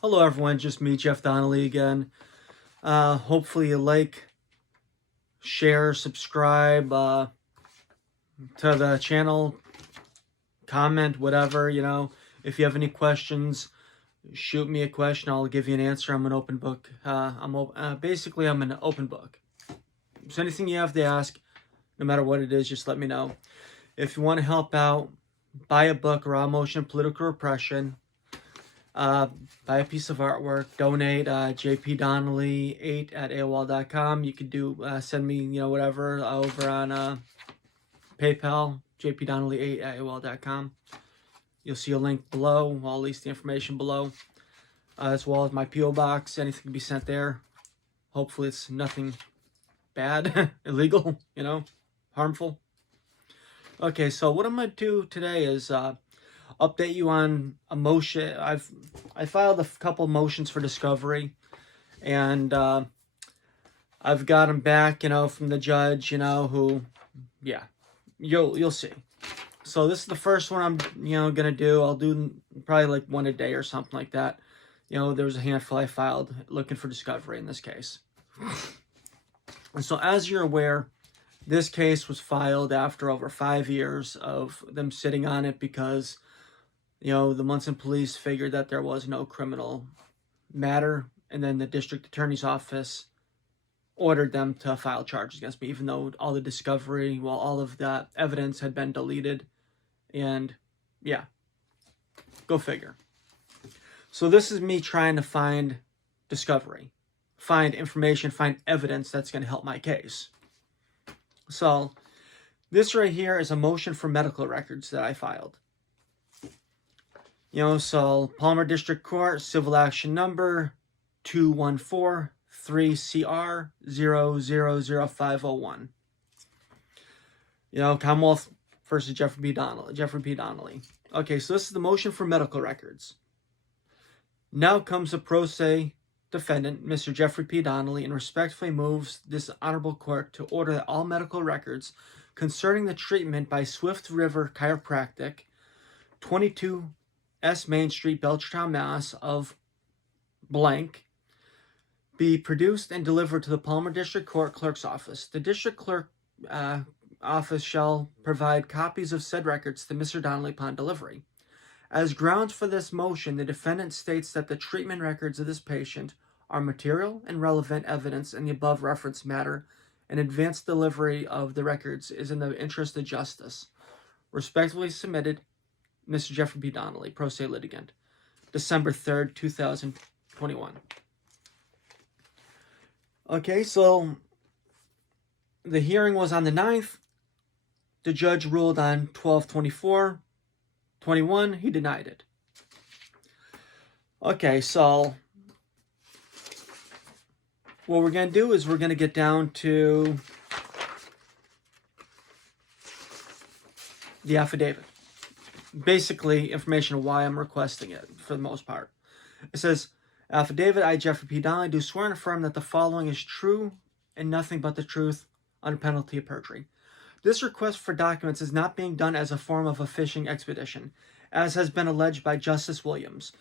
Hello everyone, just me, Jeff Donnelly again. Hopefully you like, share, subscribe to the channel, comment, whatever, If you have any questions, shoot me a question. I'll give you an answer. I'm an open book. Basically, I'm an open book. So anything you have to ask, no matter what it is, just let me know. If you want to help out, buy a book, Raw Emotion, Political Repression. Buy a piece of artwork, donate, JP Donnelly 8 at AOL.com. You could send me, whatever over on PayPal, JP Donnelly 8 at AOL.com. You'll see a link below, well, at least the information below, as well as my P.O. box. Anything can be sent there. Hopefully it's nothing bad, illegal, harmful. Okay, so what I'm going to do today is update you on a motion. I filed a couple motions for discovery, and I've got them back, from the judge, who, yeah, you'll see. So this is the first one I'm, gonna do. I'll do probably like one a day or something like that. There was a handful I filed looking for discovery in this case. And so as you're aware, this case was filed after over 5 years of them sitting on it because the Monson police figured that there was no criminal matter, and then the district attorney's office ordered them to file charges against me, even though all the discovery, all of that evidence had been deleted. And yeah, go figure. So this is me trying to find discovery, find information, find evidence that's going to help my case. So this right here is a motion for medical records that I filed. So Palmer District Court, Civil Action Number 214-3CR000501. Commonwealth versus Jeffery P Donnelly. Okay, so this is the motion for medical records. Now comes the pro se defendant, Mr. Jeffery P Donnelly, and respectfully moves this honorable court to order that all medical records concerning the treatment by Swift River Chiropractic, 22 S Main Street, Belchertown, Mass. Of blank, be produced and delivered to the Palmer District Court Clerk's Office. The District Clerk Office shall provide copies of said records to Mr. Donnelly upon delivery. As grounds for this motion, the defendant states that the treatment records of this patient are material and relevant evidence in the above referenced matter, and advanced delivery of the records is in the interest of justice. Respectfully submitted, Mr. Jeffery P Donnelly, pro se litigant, December 3rd, 2021. Okay, so the hearing was on the 9th. The judge ruled on 12/24/21. He denied it. Okay, so what we're going to do is we're going to get down to the affidavit. Basically, information on why I'm requesting it, for the most part. It says, affidavit, I, Jeffery P Donnelly, do swear and affirm that the following is true and nothing but the truth under penalty of perjury. This request for documents is not being done as a form of a fishing expedition, as has been alleged by Justice Williams.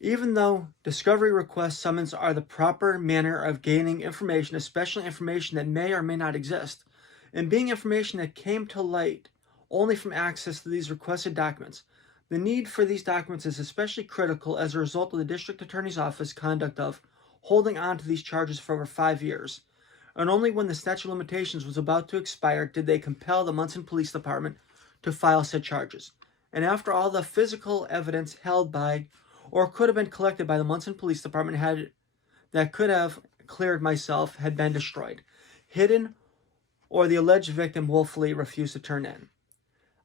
Even though discovery request summons are the proper manner of gaining information, especially information that may or may not exist, and being information that came to light only from access to these requested documents, the need for these documents is especially critical as a result of the District Attorney's Office conduct of holding on to these charges for over 5 years. And only when the statute of limitations was about to expire did they compel the Monson Police Department to file said charges. And after all the physical evidence held by or could have been collected by the Monson Police Department that could have cleared myself had been destroyed, hidden, or the alleged victim willfully refused to turn in.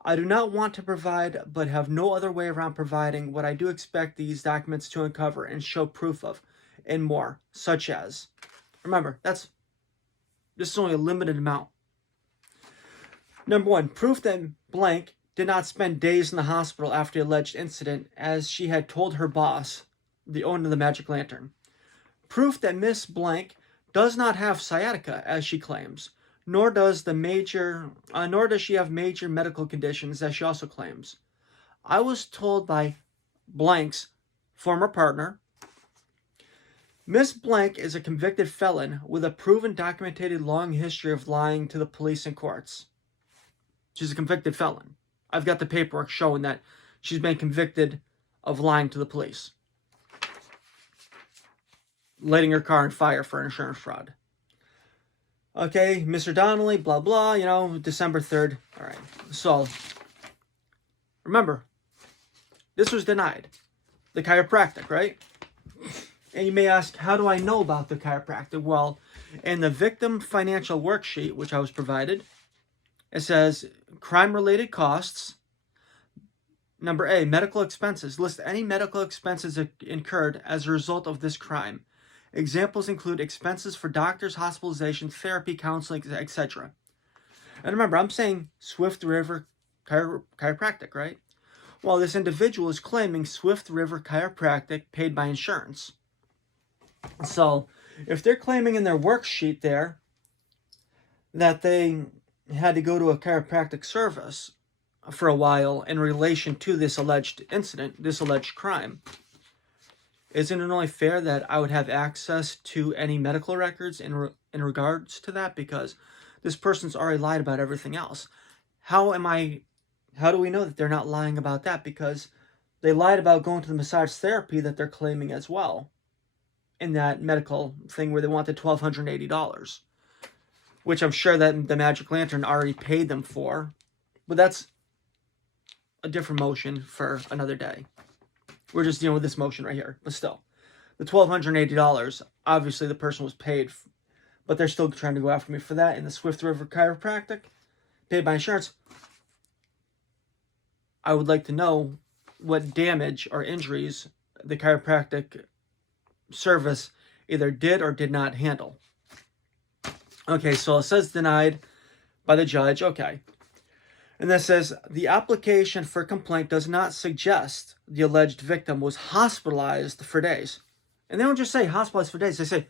I do not want to provide, but have no other way around providing what I do expect these documents to uncover and show proof of, and more, such as, remember, this is only a limited amount. Number one, proof that blank did not spend days in the hospital after the alleged incident, as she had told her boss, the owner of the Magic Lantern. Proof that Miss Blank does not have sciatica, as she claims, nor does she have major medical conditions, as she also claims. I was told by Blank's former partner. Miss Blank is a convicted felon with a proven documented long history of lying to the police and courts. She's a convicted felon. I've got the paperwork showing that she's been convicted of lying to the police. Lighting her car on fire for insurance fraud. Okay, Mr. Donnelly, blah, blah, December 3rd. All right. So, remember, this was denied. The chiropractic, right? And you may ask, how do I know about the chiropractic? Well, in the victim financial worksheet, which I was provided, it says crime-related costs. Number A, medical expenses. List any medical expenses incurred as a result of this crime. Examples include expenses for doctors, hospitalization, therapy, counseling, etc. And remember, I'm saying Swift River Chiropractic, right? Well, this individual is claiming Swift River Chiropractic paid by insurance. So, if they're claiming in their worksheet there that they had to go to a chiropractic service for a while in relation to this alleged incident, this alleged crime, isn't it only fair that I would have access to any medical records in regards to that? Because this person's already lied about everything else. How do we know that they're not lying about that? Because they lied about going to the massage therapy that they're claiming as well in that medical thing where they wanted $1,280, which I'm sure that the Magic Lantern already paid them for. But that's a different motion for another day. We're just dealing with this motion right here. But still, the $1,280, obviously the person was paid, but they're still trying to go after me for that. In the Swift River Chiropractic, paid by insurance, I would like to know what damage or injuries the chiropractic service either did or did not handle. Okay, so it says denied by the judge. Okay. And that says, the application for complaint does not suggest the alleged victim was hospitalized for days. And they don't just say hospitalized for days. They say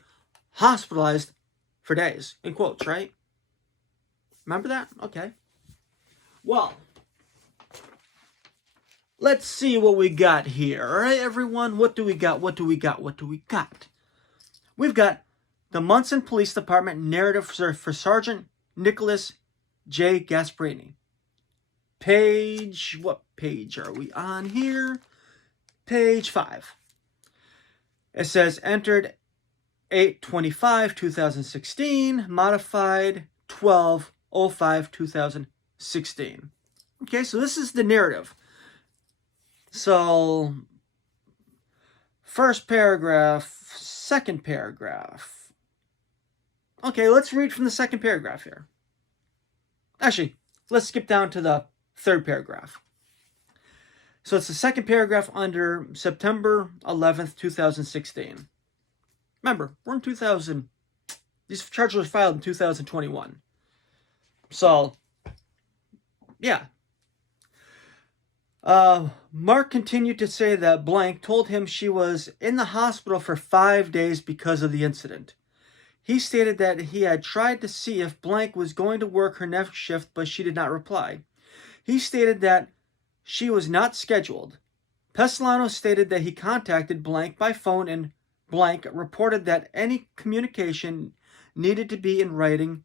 hospitalized for days, in quotes, right? Remember that? Okay. Well, let's see what we got here. All right, everyone? What do we got? What do we got? What do we got? We've got the Monson Police Department narrative for Sergeant Nicholas J. Gasparini. What page are we on here? Page 5. It says entered 8/25/2016, modified 12/05/2016. Okay, so this is the narrative. So, first paragraph, second paragraph. Okay, let's read from the second paragraph here. Actually, let's skip down to the third paragraph. So it's the second paragraph under September 11th, 2016. Remember, we're in 2000. These charges were filed in 2021. So, yeah. Mark continued to say that Blank told him she was in the hospital for 5 days because of the incident. He stated that he had tried to see if Blank was going to work her next shift, but she did not reply. He stated that she was not scheduled. Pesolano stated that he contacted Blank by phone, and Blank reported that any communication needed to be in writing,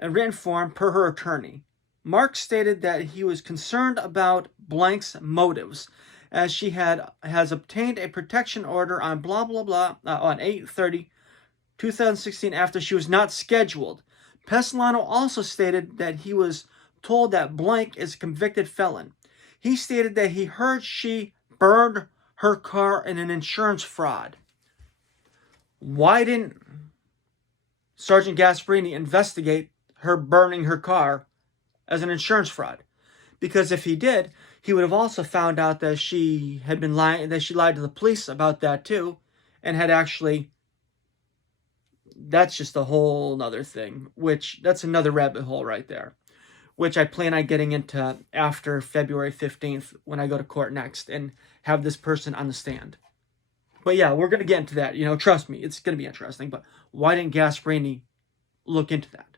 a written form per her attorney. Mark stated that he was concerned about Blank's motives, as she has obtained a protection order on blah blah blah on 8/30/2016 after she was not scheduled. Pesolano also stated that he was told that Blank is a convicted felon. He stated that he heard she burned her car in an insurance fraud. Why didn't Sergeant Gasparini investigate her burning her car as an insurance fraud? Because if he did, he would have also found out that she had been lying, that she lied to the police about that too, and had actually. That's just a whole nother thing, which that's another rabbit hole right there, which I plan on getting into after February 15th when I go to court next and have this person on the stand. But yeah, we're going to get into that. Trust me, it's going to be interesting. But why didn't Gasparini look into that?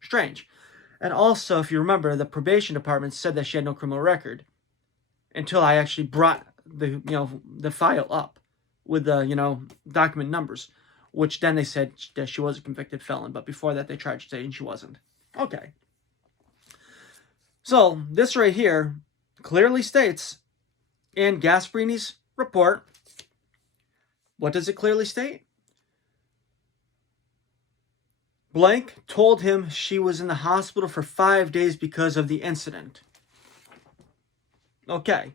Strange. And also, if you remember, the probation department said that she had no criminal record until I actually brought the file up with the document numbers, which then they said that she was a convicted felon, but before that they tried saying she wasn't. Okay. So this right here clearly states in Gasparini's report, what does it clearly state? Blank told him she was in the hospital for 5 days because of the incident. Okay.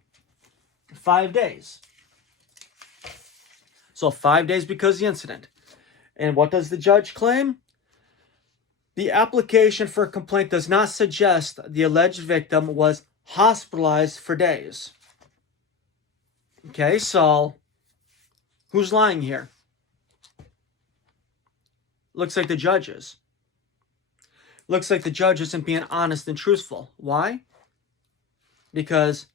5 days. So 5 days because of the incident. And what does the judge claim? The application for a complaint does not suggest the alleged victim was hospitalized for days. Okay, so who's lying here? Looks like the judge is. Looks like the judge isn't being honest and truthful. Why? Because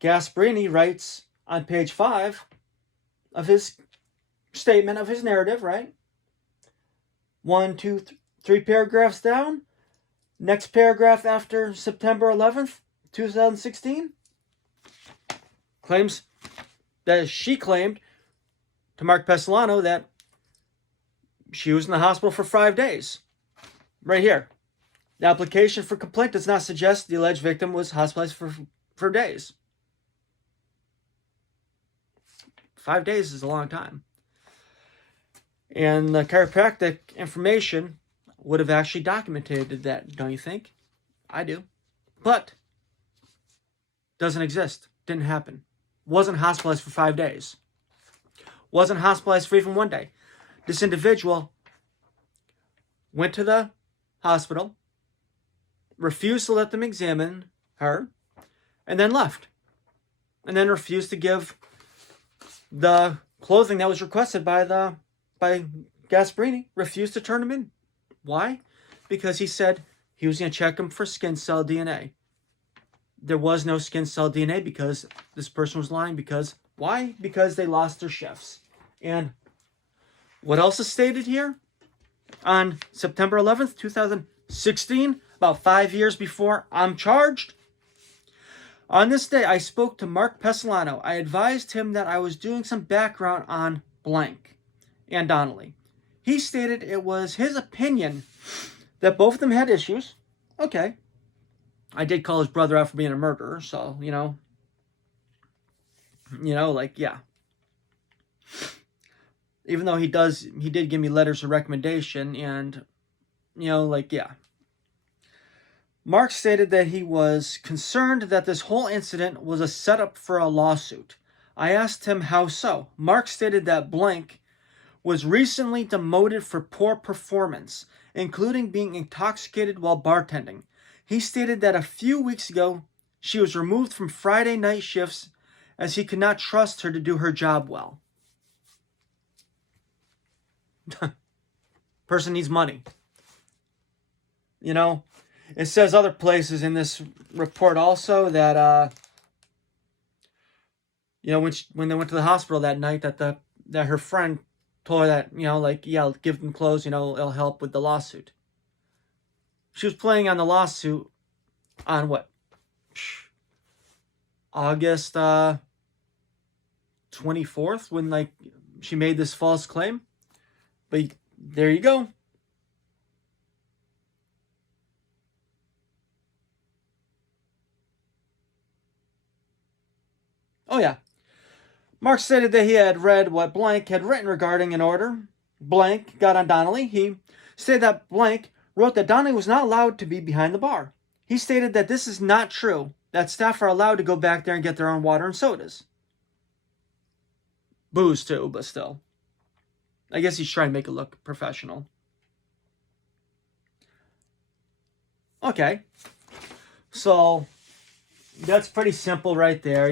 Gasparini writes on page 5 of his statement of his narrative, right? 1, 2, 3 paragraphs down. Next paragraph after September 11th, 2016. Claims that she claimed to Mark Pesolano that she was in the hospital for 5 days. Right here. The application for complaint does not suggest the alleged victim was hospitalized for days. 5 days is a long time. And the chiropractic information would have actually documented that, don't you think? I do. But doesn't exist. Didn't happen. Wasn't hospitalized for 5 days. Wasn't hospitalized for even 1 day. This individual went to the hospital, refused to let them examine her, and then left. And then refused to give the clothing that was requested by Gasparini. Refused to turn him in. Why? Because he said he was going to check him for skin cell DNA. There was no skin cell DNA because this person was lying. Because why? Because they lost their shifts. And what else is stated here? On September 11th, 2016, about 5 years before I'm charged, on this day, I spoke to Mark Pesolano. I advised him that I was doing some background on blank and Donnelly. He stated it was his opinion that both of them had issues. Okay. I did call his brother out for being a murderer, so, yeah. Even though he did give me letters of recommendation, and, yeah. Mark stated that he was concerned that this whole incident was a setup for a lawsuit. I asked him how so. Mark stated that blank was recently demoted for poor performance, including being intoxicated while bartending. He stated that a few weeks ago, she was removed from Friday night shifts as he could not trust her to do her job well. Person needs money. It says other places in this report also that, when they went to the hospital that night, that her friend told her that, give them clothes, it'll help with the lawsuit. She was playing on the lawsuit on what? August 24th, when she made this false claim. But there you go. Oh yeah. Mark stated that he had read what blank had written regarding an order blank got on Donnelly. He stated that blank wrote that Donnelly was not allowed to be behind the bar. He stated that this is not true, that staff are allowed to go back there and get their own water and sodas. Booze too, but still. I guess he's trying to make it look professional. Okay. So, that's pretty simple right there,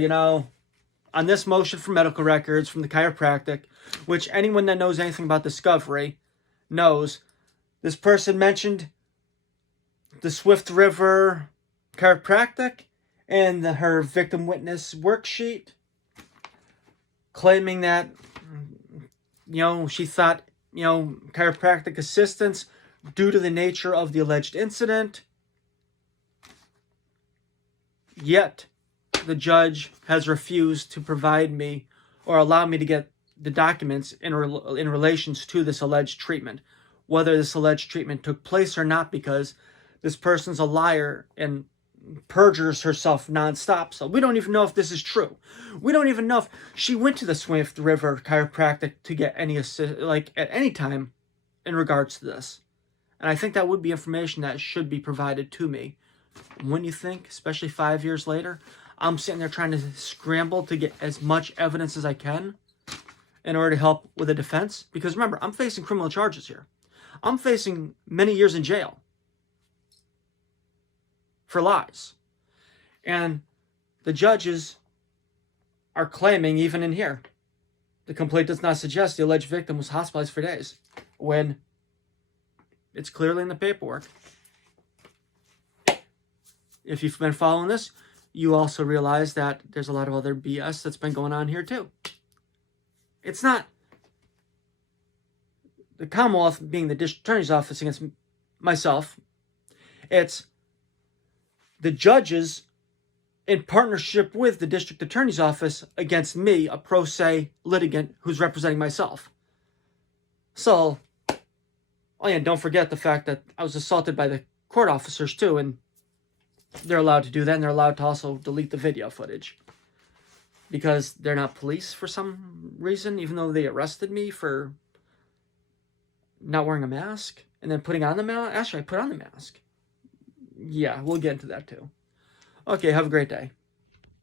On this motion for medical records from the chiropractic, which anyone that knows anything about discovery knows, this person mentioned the Swift River Chiropractic and her victim witness worksheet, claiming that, she thought, chiropractic assistance due to the nature of the alleged incident. Yet, the judge has refused to provide me or allow me to get the documents in relations to this alleged treatment, whether this alleged treatment took place or not, because this person's a liar and perjures herself nonstop. So we don't even know if this is true. We don't even know if she went to the Swift River Chiropractic to get any assist, like at any time in regards to this. And I think that would be information that should be provided to me. When you think, especially 5 years later, I'm sitting there trying to scramble to get as much evidence as I can in order to help with the defense. Because remember, I'm facing criminal charges here. I'm facing many years in jail for lies. And the judges are claiming, even in here, the complaint does not suggest the alleged victim was hospitalized for days, when it's clearly in the paperwork. If you've been following this, you also realize that there's a lot of other BS that's been going on here too. It's not the Commonwealth being the district attorney's office against myself. It's the judges in partnership with the district attorney's office against me, a pro se litigant who's representing myself. So, oh yeah, don't forget the fact that I was assaulted by the court officers too, and they're allowed to do that, and they're allowed to also delete the video footage. Because they're not police for some reason, even though they arrested me for not wearing a mask and then putting on the mask. Actually, I put on the mask. Yeah, we'll get into that too. Okay, have a great day.